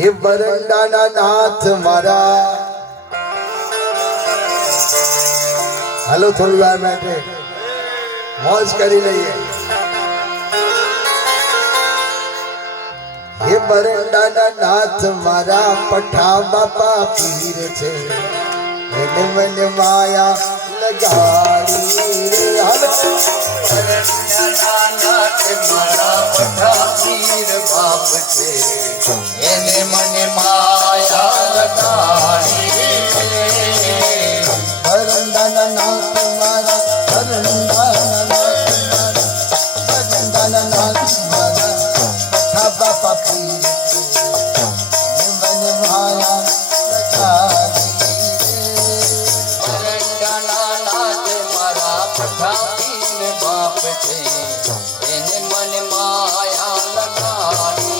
હે બરંડાના નાથ મારા હાલો થોડી વાર માટે મોજ કરી લઈએ હે બરંડાના નાથ મારા પઠા બાપા પીર છે એને મને માયા લગાડી રે હાલો બરંડાના નાથ મારા પઠા પીર બાપ છે એને મને માયા લગાડી બરંડાના નાથ મારા બરંડાના નાથ મારા પઠા બાપા પીર છે મને માયા લગાડી બરંડાના નાથ મારા પઠા પીર બાપ છે એને મને માયા લગાડી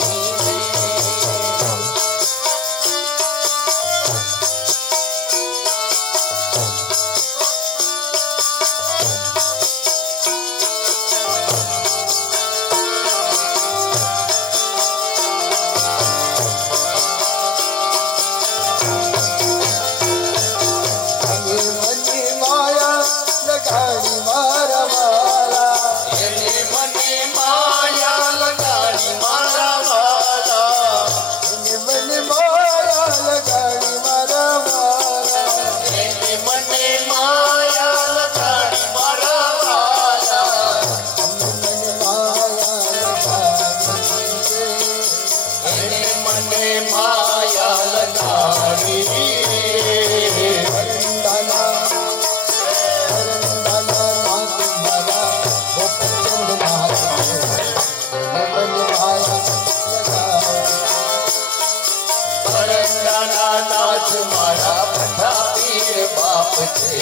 મારા પઠા પીર બાપ છે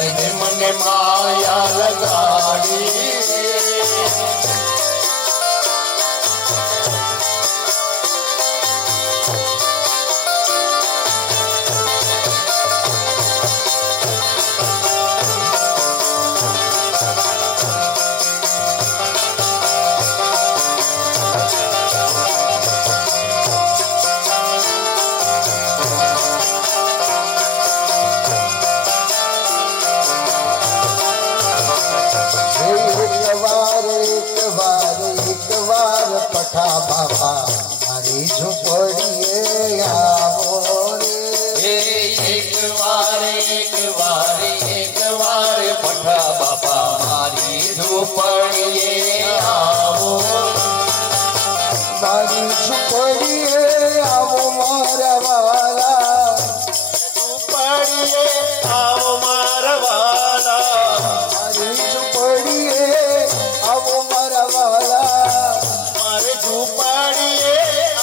એને મને માયા લગાડી પઠા બાપા મારી ઝૂંપડીએ આવો રે એક વાર પઠા બાપા મારી ઝૂંપડીએ આવો મારી ઝૂંપડીએ આવો મારા વાલા ઝૂંપડીએ આવો મારા વાલા મારી ઝૂંપડીએ આવો મારા વાલા ઝૂંપડીએ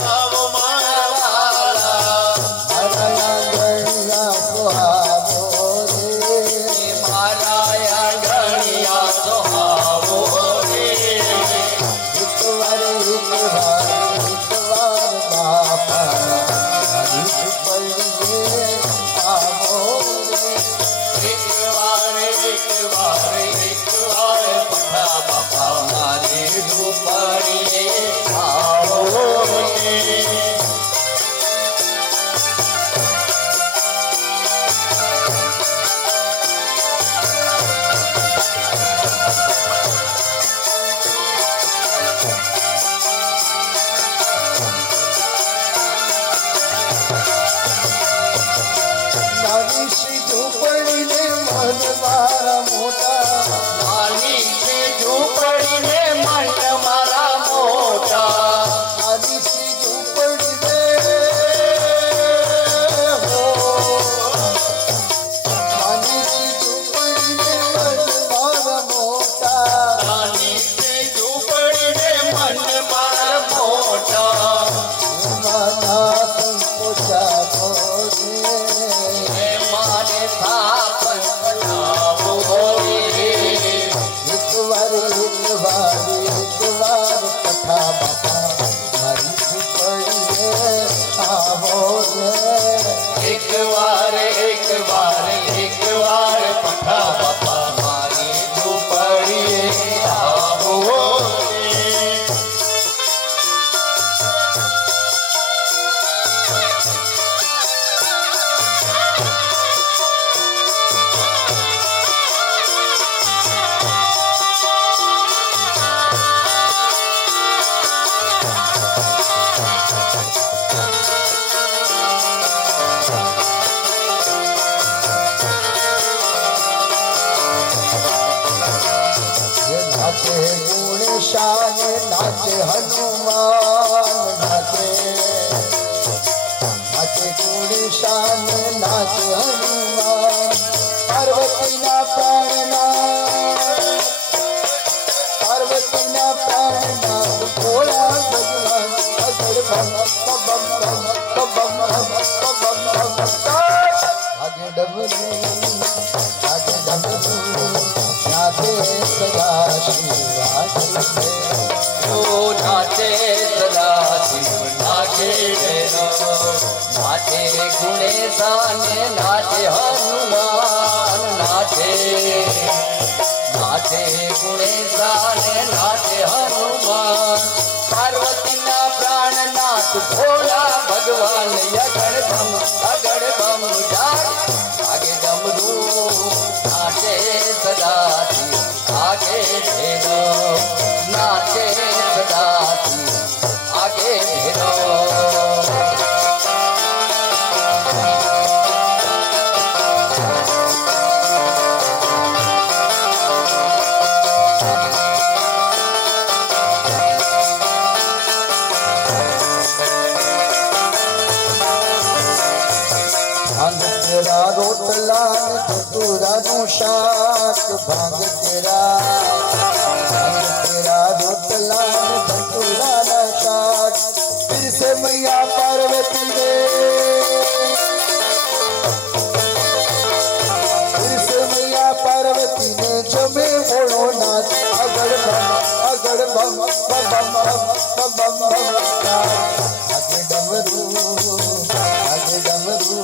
આવો મારા વાલા મારા આંગણિયા સુહાવો રે મારા આંગણિયા સુહાવો રે એક વાર બાપા મારી ઝૂંપડીએ આવો રે એક વાર પઠા બાપા મારી ઝૂંપડીએ આવો રે નાની સી ઝૂંપડીને મન મારા મોટા નાની છે ઝૂંપડીને મન મારા મોટા નાની સી ઝૂંપડીને હો નાની સી ઝૂંપડીને મન મારા મોટા નાની છે ઝૂંપડીને મન મારા મોટા માના સંકોચા મોરે મારે થાપણ બનાવો રે એક વાર પઠા બાપા મારી ઝૂંપડીએ આવો રે એક વાર પઠા બાપા મારી ઝૂંપડીએ આવો રે ये नाचे गुण शान नाचे हनुमान नाचे नाचे गुण शान नाचे हनुमान पार्वती ना प्राणनाथ भोला भगवान अगड़ बम बम बम बम बम बम आगे डमरू नाचे सदा शिव आगे ओ नाचे सदा शिव नाचे भैरव नाचे गुणेशान नाचे हनुमान नाचे नाचे गुणेशान नाचे हनुमान पार्वती ना प्राणनाथ भोला भगवान अगड़ बम जाग आगे डमरू नाचे सदा शिव आगे भैरव नाचे सदा शिव आगे भैरव भांग तेरा रोटला धतूरा नु शाक भांग तेरा रोटला धतूरा ना शाक फिर से मैया पार्वती ने जमे बोलो नाच अगड़ बम बम बम बम बम आगे डमरू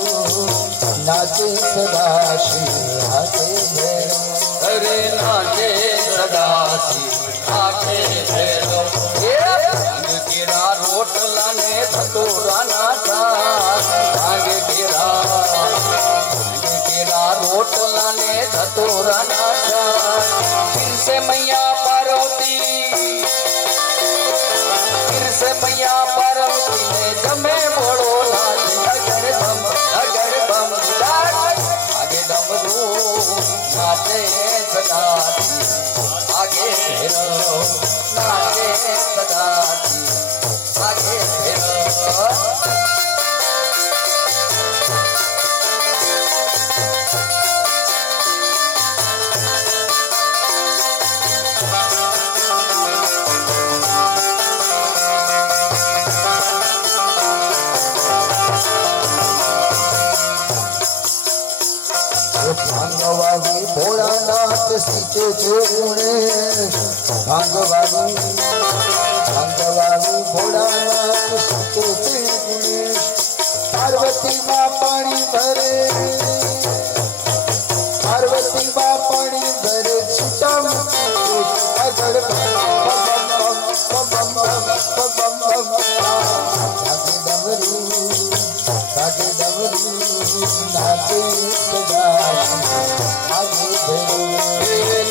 नाचे सदा शिव आगे भैरव अरे नाचे सदा शिव आगे भैरव ये भांग केरा रोटला ने धतूरा ना शाक भांग केरा रोटला ने धतूरा ना शाक फिर से मैया पार्वती ने जमे बोलो नाच अगड़ बम जाग आगे डमरू नाचे सदा शिव आगे भैरव नाचे सदा शिव आगे भैरव भांगवावी भोलानाथ सीचे छे गुणेश भांगवावी भोलानाथ सीचे छे गुणेश पार्वती मां पाणी भरे छूटा अगड़ बम आगे डमरू नाचे सदा आगे भैरव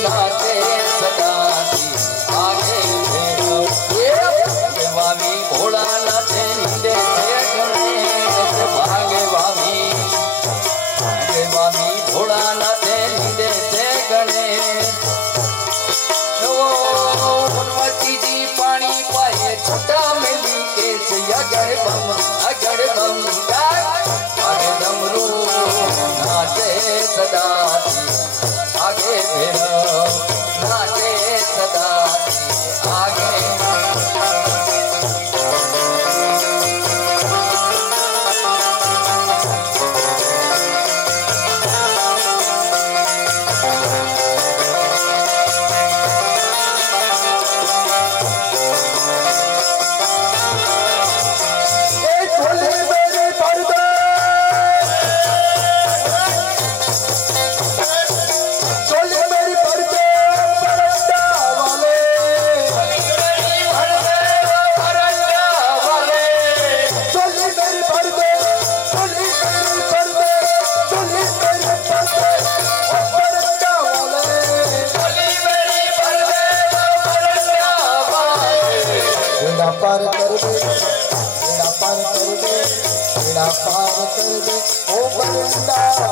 नाचे सदा शिव आगे भैरव ये भागवामी भोला नाचे निंदे थे गणेश भागवामी भोला नाचे निंदे थे गणेश हनुमती जी पानी पाए छुटा मिली केस अगड़ बम आगे डमरू नाचे सदा शिव आगे भैरव नाचे सदा शिव आगे भोले मेरे બેડા પાર કર દે ઓ વરંડા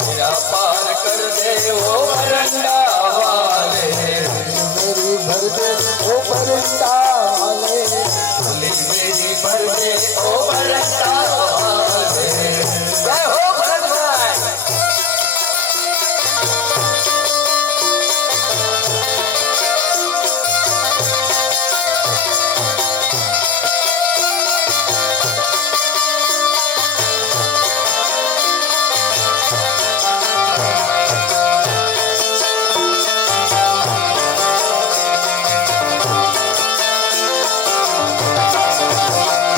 मेरा पार कर दे ओ वरंडा वाले मेरी भर दे ओ वरंडा वाले झोली मेरी भर दे ओ वरंडा वाले जय हो भरत भाई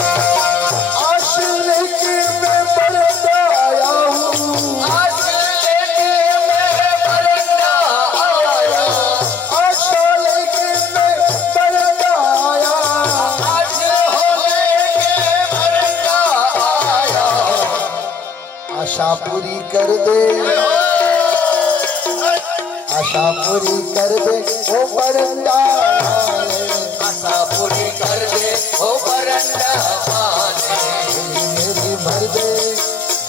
आश लेके मैं वरंडा आया हूँ आज लेके मैं वरंडा आया आशा लेके मैं वरंडा आया आज हो लेके वरंडा आया आशा पूरी कर दे आशा पूरी कर दे ओ वरंडा वाले आशा पूरी कर दे ओ वरंडा वाले मेरी भर दे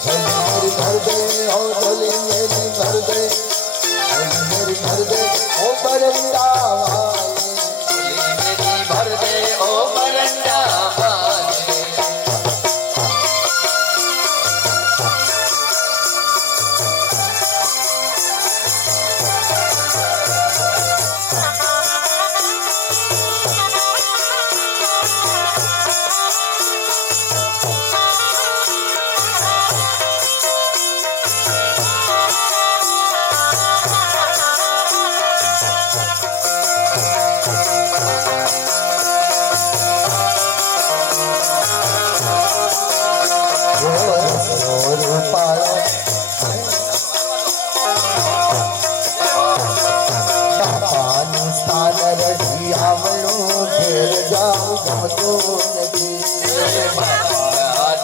झोली मेरी भर दे ओ झोली मेरी भर दे झोली मेरी भर दे ओ वरंडा वाले झोली मेरी भर दे ओ वरंडा वाले બાપાનું સ્થાન રઢી આવણું ઘેર જાઉં ગમતો નથી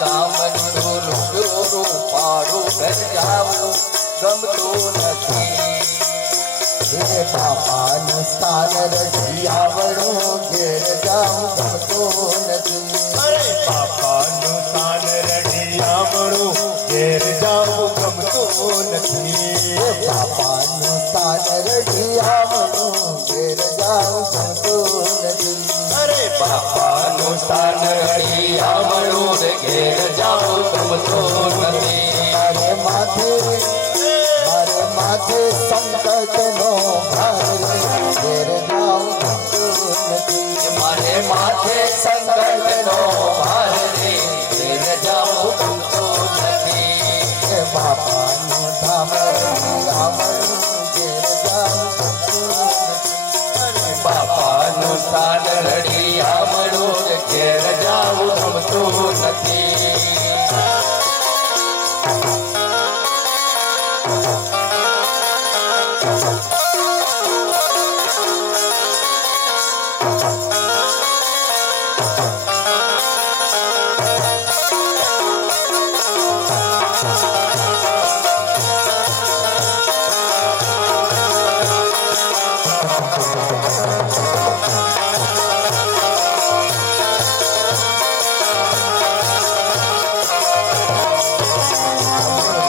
દામનું રૂડું પાડું ઘર જાવું ગમતું નથી હે બાપાનું સ્થાન રઢી આવણું ઘેર જાઉં ગમતો નથી બાપાનું સ્થાન રડી આવડું ઘેર જાવું ગમતું નથી હે બાપાનું સ્થાન રઢી આવણું ઘેર જાઉં ગમતો નથી અરે બાપાનું સ્થાન રડી આવડું ને ઘેર જાવું ગમતું નથી મારે માથે સંકટનો ભાર રે ઘેર જાઉં ગમતું નથી મારે માથે સંકટનો ભાર રે ઘેર જાવું ગમતું નથી હે બાપાનું ધામ રઢી આવણું ઘેર જાઉં ગમતું નથી બાપાનું સ્થાન રડી આવડું ને ઘેર જાવું ગમતું નથી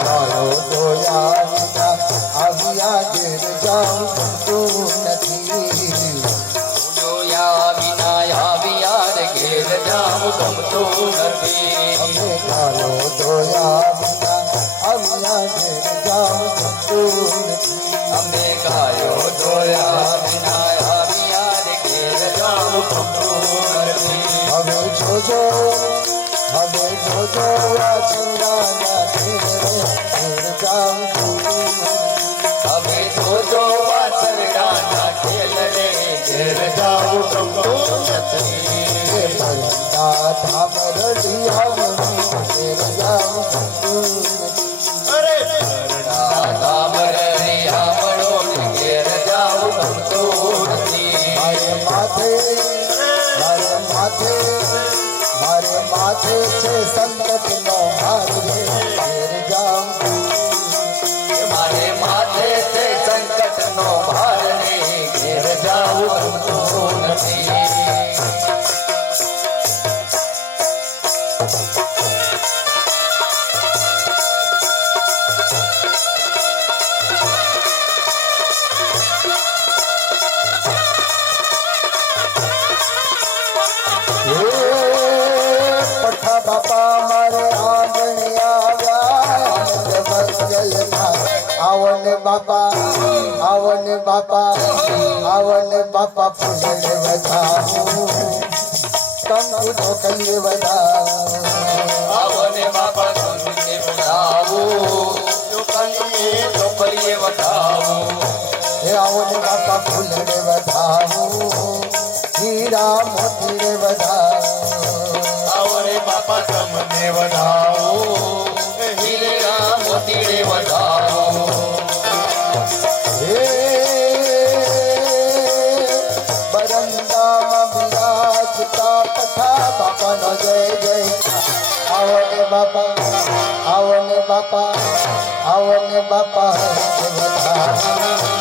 ગાયો દોયા વિના આવ્યા ઘેર જાઉં ગમતું નથી જોયા વિના આવ્યા રે ઘેર જાવું ગમતું નથી અમે ગાયો દોયા વિના આવ્યા ઘેર જાઉં ગમતું નથી અમે ગાયો જોયા વિના આવ્યા રે ઘેર જાવું ગમતું નથી હવે જોજો આ ચંદાના ઘેર જાઉં ગમતું નથી હવે જોજો વાછરડાના ખેલ રે ઘેર જાવું ગમતું નથી હે વરંડા ધામ રઢી આવણું ઘેર જાઉં ગમતું નથી અરે ધામ રે આવડો ને ઘેર જાવું ગમતું નથી મારે માથે છે સંકટનો ભાર રે ઘેર જાઉં મારે માથે તે સંકટનો ભાર રે ઘેર જાવું ગમતું નથી બાપા મારે આંગણે આવ્યા આનંદ મંગલ થાય આવો ને બાપા આવો ને બાપા આવો ને બાપા ફૂલને વધાવું કંકુ ઢોકલીએ વધાવું આવો ને બાપા કંકુને વધાવો ચોપલીએ વધાવો હે આવો ને બાપા ફૂલને વધાવું હીરા મોતીને વધાવું આવો રે બાપા તમને વધાવો હીરા મોતીને વધાવો હે બરંદામાં બિરાજતા પઠા બાપાનો જય જય આવો ને બાપા આવો ને બાપા આવો ને બાપા હર્ષ વધાવો